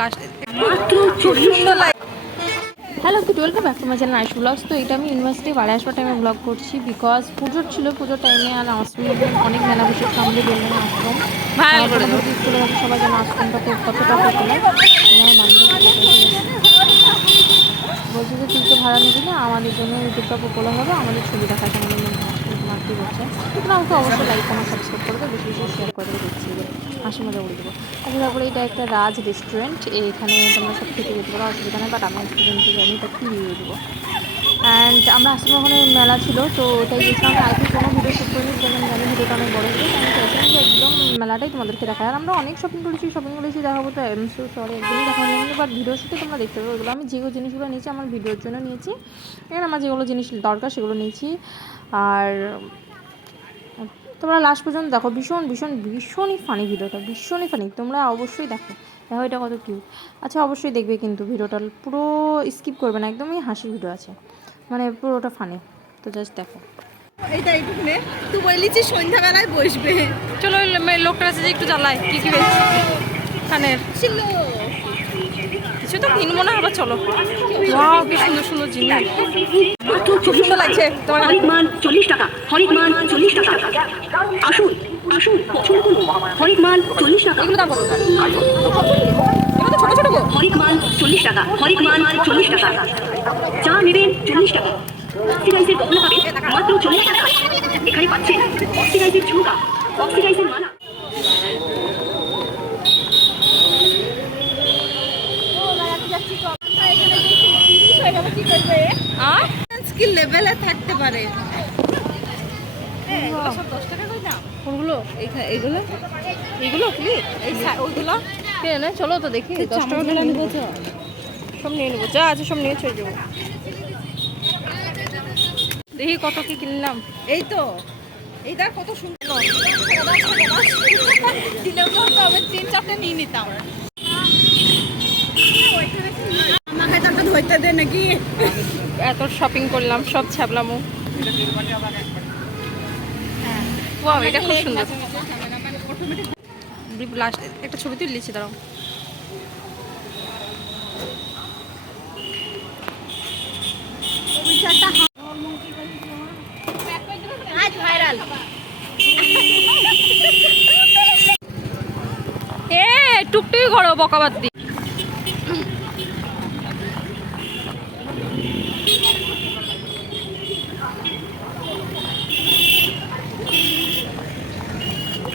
Last মাত্র 40 টাকা। Hello কি welcome back to my channel ice vlogs. তো এটা আমি ইউনিভার্সিটি বাড়ি আসবার টাইমে ব্লগ করছি, বিকজ পুজোর ছিল, পুজোর টাইমে আর আশ্রমে অনেক মেলা বসে সামনে বললেন আশ্রম ভাইরাল করে দেবো। স্কুলের মধ্যে সবাই যেন আশ্রমটা কতটা পপুলার আমার বান্ধবী বলছে যে তুই তো ভাড়া নিবি না, আমাদের জন্য ইউটিউবটা পপুলার হবে, আমাদের ছবি দেখাস আমাদের মধ্যে মারতে বলছে। কিন্তু আমাকে অবশ্যই লাইক কমেন্ট সাবস্ক্রাইব করে দেবো, বেশি বেশি শেয়ার করে দেবো, দেখছি হাসি মজা করে দেবো। আচ্ছা, তারপরে এটা একটা রাজ রেস্টুরেন্ট, এখানে তোমরা সব খেতে যেতে পারো, অসুবিধা নেই, বাট আমি আজকে কিন্তু জানি এটা কী রিভিউ দেবো। অ্যান্ড আমরা আসলে ওখানে মেলা ছিল, তো ওটাই গেছিলাম। আই থিঙ্ক কোনো ভিডিও শ্যুট করিনি, যেমন জানি ভিডিওটা অনেক বড় হয়েছে, আমি চাইছিলাম যে একদম মেলাটাই তোমাদেরকে দেখায়। আর আমরা অনেক শপিং করেছি দেখাবো, তো এম সো সরি একদমই দেখা হয়নি, বাট ভিডিও শ্যুটে তোমরা দেখতে পাবো। ওগুলো আমি যেগুলো জিনিসগুলো নিয়েছি আমার ভিডিওর জন্য নিয়েছি, এখানে আমার যেগুলো জিনিস দরকার সেগুলো নিয়েছি। আর তোমরা লাস্ট পর্যন্ত দেখো, ভীষণই ফানি ভিডিওটা, ভীষণই ফানি, তোমরা অবশ্যই দেখো এটা কত কিউট। আচ্ছা অবশ্যই দেখবে কিন্তু ভিডিওটা পুরো স্কিপ করবে না, একদমই হাসির ভিডিও আছে, মানে পুরোটা ফানি, তো জাস্ট দেখো। এইটা এইটুকু নে, তুই বললিছি সন্ধ্যাবেলায় বসবে। চলো ওই লোকটার আছে যে একটু জ্বালায় কী কী হয়েছে কানের ছিল কিছু তো কিনবো না, আবার চলো। ওয়াও কি সুন্দর সুন্দর জিনিস, মাত্র সুন্দর লাগছে তোমার। হরেক মান 40 টাকা, হরেক মান 40 টাকা। আসুন আসুন, পছন্দ করুন। হরেক মান 40 টাকা। এগুলো দাম কত? এগুলো তো ছোটো ছোটো গো। হরেক মান 40 টাকা, হরেক মান 40 টাকা। চা নেবেন 40 টাকা। অক্সিডাইজের গহনা পাবেন মাত্র 40 টাকা। এখানে পাচ্ছেন অক্সিডাইজের ঝুমকা, অক্সিডাইজের মালা। স্কিল লেভেলে থাকতে পারে। সব 10 টাকা করে দাম। কোনগুলো? এইগুলো এগুলো ক্লিপ ওইগুলো কে না, চলো তো দেখি 10 টাকা করে নেবো, সব নিয়ে নেবো, যা আছে সব নিয়ে চলে যাবো। দেখি কত কি কিনলাম। এই তো এইটা কত সুন্দর। দিলেও তো হতো, আমি 3-4টে নিয়ে নিতাম। আমাকে তো একটা ধরতে দে নাকি। এত শপিং করলাম, সব ছাবলামো। ওয়াও এটা খুব সুন্দর। লাস্ট একটা ছবি তুলেছি, দাঁড়াও। ভাইরাল এ টুকটুকি করো বকাবাদ দি।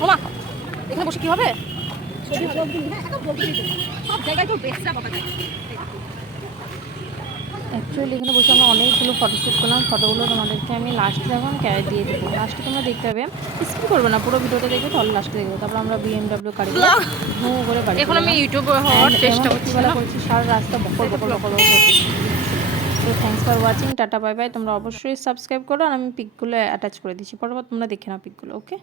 ওমা এখানে বসে কি হবে? অ্যাকচুয়ালি এখানে বসে আমরা অনেকগুলো ফটোশ্যুট করলাম, ফটোগুলো তোমাদেরকে আমি লাস্টে যখন ক্যারে দিয়ে দেবো, লাস্টে তোমরা দেখতে হবে, স্কিপ করবে না, পুরো ভিডিওটা দেখবে, তাহলে লাস্টে দেখবে। তারপর আমরা BMW গাড়ি করে বাড়ি, এখন আমি ইউটিউবে হওয়ার চেষ্টা করছি, সারা রাস্তা বকর করছি। তো thanks for watching, tata bye bye. তোমরা অবশ্যই সাবস্ক্রাইব করো, আর আমি পিকগুলো অ্যাটাচ করে দিচ্ছি, পরপর তোমরা দেখে নাও পিকগুলো, ওকে।